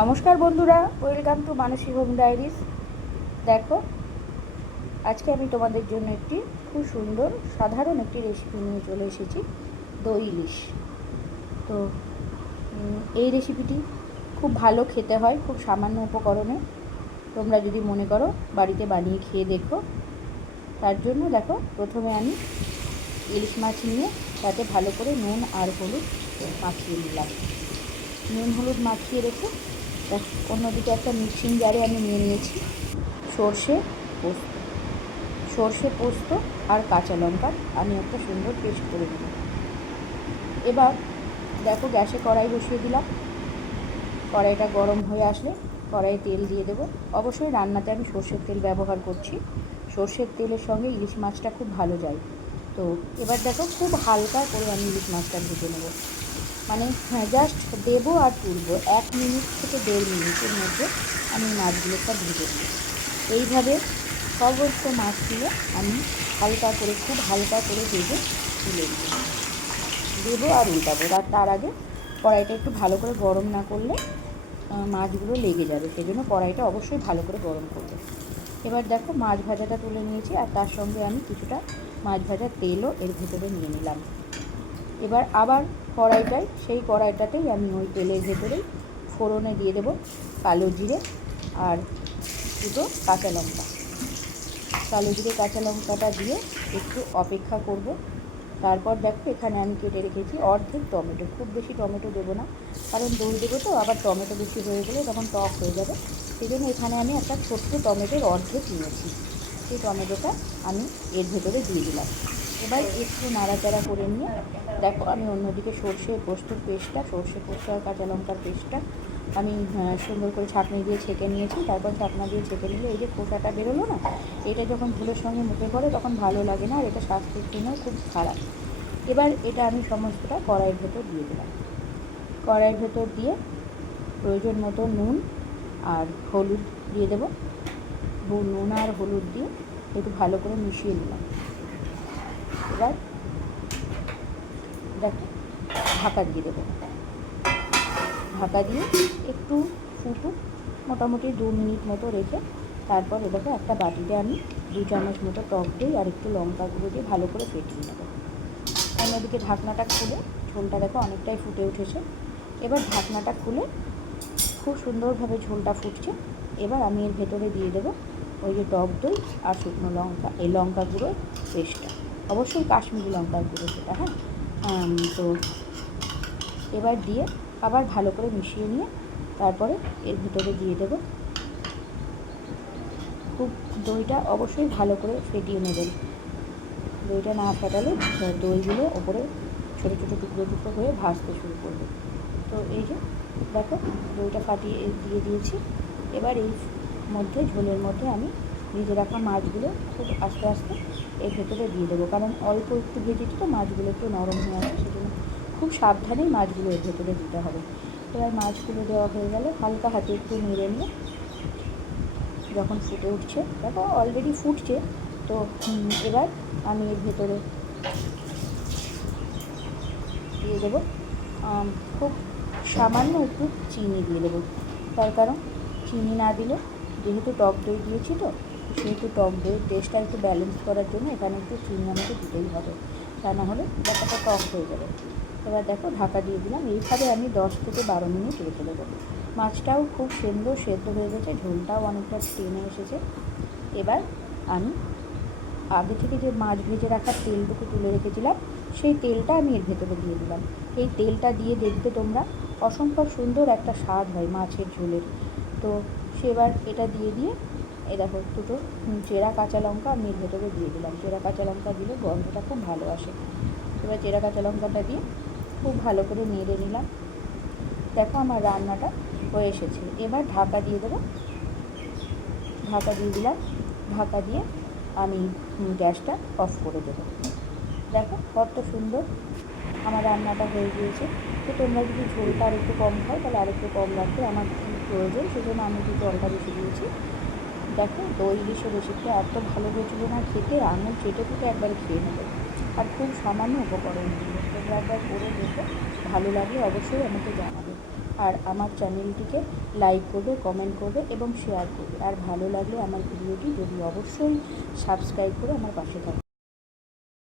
নমস্কার বন্ধুরা, welcome to Manasi home diaries. দেখো, আজকে আমি তোমাদের জন্য একটি খুব সুন্দর সাধারণ একটি রেসিপি নিয়ে চলে এসেছি, দই ইলিশ। তো এই রেসিপিটি খুব ভালো খেতে হয়, খুব সামান্য উপকরণে। তোমরা যদি মনে করো বাড়িতে বানিয়ে খেয়ে দেখো। তার জন্য দেখো, প্রথমে আমি ইলিশ মাছ নিয়ে তাতে ভালো করে নুন আর হলুদ মাখিয়ে নিলাম। নুন হলুদ মাখিয়ে রেখে অন্যদিকে একটা মিক্সিং জারে আমি নিয়ে নিয়েছি সর্ষে পোস্ত আর কাঁচা লঙ্কা আমি একটা সুন্দর পেস্ট করে দিই। এবার দেখো, গ্যাসে কড়াই বসিয়ে দিলাম। কড়াইটা গরম হয়ে আসলে কড়াইয়ে তেল দিয়ে দেবো। অবশ্যই রান্নাতে আমি সর্ষের তেল ব্যবহার করছি। সর্ষের তেলের সঙ্গে ইলিশ মাছটা খুব ভালো যায়। তো এবার দেখো, খুব হালকা করে আমি ইলিশ মাছটা ভেজে নেব। মানে জাস্ট দেবো আর তুলবো, 1 মিনিট থেকে 1.5 মিনিটের মধ্যে আমি মাছগুলো সব ভেজে নেব। এইভাবে সমস্ত মাছগুলো আমি হালকা করে, খুব হালকা করে ভেজে তুলে দেবো আর উল্টাবো। তার আগে কড়াইটা একটু ভালো করে গরম না করলে মাছগুলো লেগে যাবে, সেই জন্য কড়াইটা অবশ্যই ভালো করে গরম করবে। এবার দেখো, মাছ ভাজাটা তুলে নিয়েছি আর তার সঙ্গে আমি কিছুটা মাছ ভাজার তেলও এর ভেতরে নিয়ে নিলাম। এবার আবার সেই কড়াইটাতেই আমি ওই তেলের ভেতরেই ফোড়নে দিয়ে দেবো কালো জিরে আর দুটো কাঁচা লঙ্কা। কালো জিরে কাঁচা লঙ্কাটা দিয়ে একটু অপেক্ষা করব। তারপর দেখো, এখানে আমি কেটে রেখেছি অর্ধেক টমেটো। খুব বেশি টমেটো দেবো না, কারণ দই দেবো তো, আবার টমেটো বেশি হয়ে গেলে তখন টক হয়ে যাবে। সেই জন্য এখানে আমি একটা ছোট্ট টমেটোর অর্ধেক নিয়েছি। সেই টমেটোটা আমি এর ভেতরে দিয়ে দিলাম। এবার একটু নাড়াচাড়া করে নিয়ে দেখো, আমি অন্যদিকে সর্ষে পোস্ত আর কাঁচা লঙ্কার পেস্টটা আমি সুন্দর করে ছাঁকনি দিয়ে ছেঁকে নিয়েছি। তারপর ছাঁকনা দিয়ে ছেঁকে নিলে এই যে খোসাটা বেরোলো না, এটা যখন ঝোলের সঙ্গে মুখে পড়ে তখন ভালো লাগে না, আর এটা স্বাস্থ্যের জন্যও খুব খারাপ। এবার এটা আমি সমস্তটা কড়াইয়ের ভেতর দিয়ে দিলাম। কড়াইয়ের ভেতর দিয়ে প্রয়োজন মতো নুন আর হলুদ দিয়ে দেবো। নুন আর হলুদ দিয়ে একটু ভালো করে মিশিয়ে নিলাম। এবার দেখো, ঢাকা দিয়ে দেবো। ঢাকা দিয়ে একটু ফুটুক, মোটামুটি 2 মিনিট মতো রেখে তারপর এটাকে একটা বাটিতে আমি 2 চামচ মতো টক দই আর একটু লঙ্কা গুঁড়ো দিয়ে ভালো করে ফেটিয়ে নেব। অন্যদিকে ঢাকনাটা খুলে, ঝোলটা দেখো অনেকটাই ফুটে উঠেছে। এবার ঢাকনাটা খুলে খুব সুন্দরভাবে ঝোলটা ফুটছে। এবার আমি এর ভেতরে দিয়ে দেবো ওই যে টক দই আর শুকনো লঙ্কা, এই লঙ্কা গুঁড়োর পেস্টটা, অবশ্যই কাশ্মীরি লঙ্কার গুঁড়ো সেটা। তো এবার দিয়ে আবার ভালো করে মিশিয়ে নিয়ে তারপরে এর ভিতরে দিয়ে দেবো দইটা অবশ্যই ভালো করে ফেটিয়ে নেবেন। দইটা না ফেটালে দইগুলো ওপরে ছোটো ছোটো টুকরো টুকরো হয়ে ভাজতে শুরু করবে। তো এই যে দেখো, দইটা ফাটিয়ে দিয়ে দিয়েছি। এবার এই ঝোলের মধ্যে আমি ভেজে রাখা মাছগুলো খুব আস্তে আস্তে এর ভেতরে দিয়ে দেবো, কারণ অল্প একটু ভেজেছি তো মাছগুলো একটু নরম হয়ে আছে, সেজন্য খুব সাবধানেই মাছগুলো এর ভেতরে দিতে হবে। এবার মাছগুলো দেওয়া হয়ে গেলে হালকা হাতে একটু নেড়ে নিয়ে যখন ফুটে উঠছে, দেখো অলরেডি ফুটছে, তো এবার আমি এর ভেতরে দিয়ে দেবো খুব সামান্য একটু চিনি দিয়ে দেবো। তার কারণ চিনি না দিলে, যেহেতু টক দই দিয়েছি তো, সেহেতু টক দইয়ের টেস্টটা একটু ব্যালেন্স করার জন্য এখানে একটু চিনি আমাকে দিতেই হবে, তা না হলে ব্যাপারটা টক হয়ে যাবে। এবার দেখো, ঢাকা দিয়ে দিলাম। এইভাবে আমি 10 থেকে 12 মিনিট রেখে দেবো। মাছটাও খুব সুন্দর সেদ্ধ হয়ে গেছে, ঝোলটাও অনেকটা টেনে এসেছে। এবার আমি আগে থেকে যে মাছ ভেজে রাখার তেলটুকু তুলে রেখেছিলাম, সেই তেলটা আমি এর ভেতরে দিয়ে দিলাম। এই তেলটা দিয়ে দেখবে তোমরা, অসম্ভব সুন্দর একটা স্বাদ হয় মাছের ঝোলের। তো সেবার এটা দিয়ে এই দেখো, দুটো চেরা কাঁচা লঙ্কা আমি এর ভেতরে দিয়ে দিলাম। চেরা কাঁচা লঙ্কা দিলে গন্ধটা খুব ভালো আসে। এবার চেরা কাঁচা লঙ্কাটা দিয়ে খুব ভালো করে নেড়ে নিলাম। দেখো, আমার রান্নাটা হয়ে এসেছে। এবার ঢাকা দিয়ে দেবো। ঢাকা দিয়ে দিলাম। ঢাকা দিয়ে আমি গ্যাসটা অফ করে দেবো। দেখো কত সুন্দর আমার রান্নাটা হয়ে গিয়েছে। তো তোমরা যদি ঝোলটা আর একটু কম খাও তাহলে আরেকটু কম রাখতে আমার প্রয়োজন, সেজন্য আমি একটু জলটা বেশি দিয়েছি। দেখো, দই ইলিশের রেসিপিটা এত ভালো হয়েছিল না খেতে, আঙুল চেটে ফুটে একবারে খেয়ে নেবে। আর খুব সামান্য উপকরণ দিয়ে তোমরা একবার করে দেখো, ভালো লাগলে অবশ্যই আমাকে জানাবে। আর আমার চ্যানেলটিকে লাইক করবে, কমেন্ট করবে এবং শেয়ার করবে। আর ভালো লাগলে আমার ভিডিওটি যদি অবশ্যই সাবস্ক্রাইব করে আমার পাশে থাকবে।